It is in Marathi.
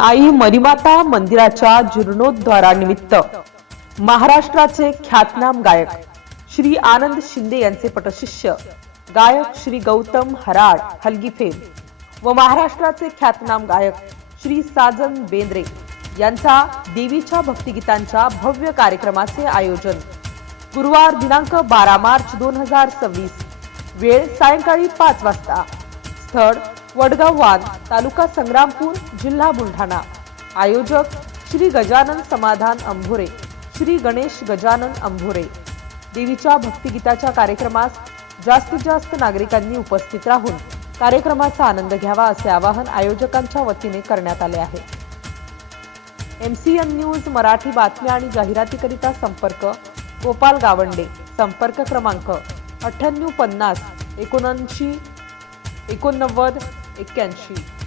आई मरीमाता मंदिराच्या जीर्णोद्धारानिमित्त महाराष्ट्राचे ख्यातनाम गायक श्री आनंद शिंदे यांचे पटशिष्य गायक श्री गौतम हराड हलगीफेम व महाराष्ट्राचे ख्यातनाम गायक श्री साजन बेंद्रे यांचा देवीच्या भक्तिगीतांच्या भव्य कार्यक्रमाचे आयोजन गुरुवार दिनांक 12 मार्च 2026 वेळ सायंकाळी 5 वाजता स्थळ वडगाव वान तालुका संग्रामपूर जिल्हा बुलढाणा आयोजक श्री गजानन समाधान अंभोरे श्री गणेश गजानन अंभोरे देवीच्या भक्तिगीताच्या कार्यक्रमास जास्तीत जास्त नागरिकांनी उपस्थित राहून कार्यक्रमाचा आनंद घ्यावा असे आवाहन आयोजकांच्या वतीने करण्यात आले आहे। MCN न्यूज मराठी बातम्या आणि जाहिरातीकरिता संपर्क गोपाल गावंडे संपर्क क्रमांक 9850 79 89 81।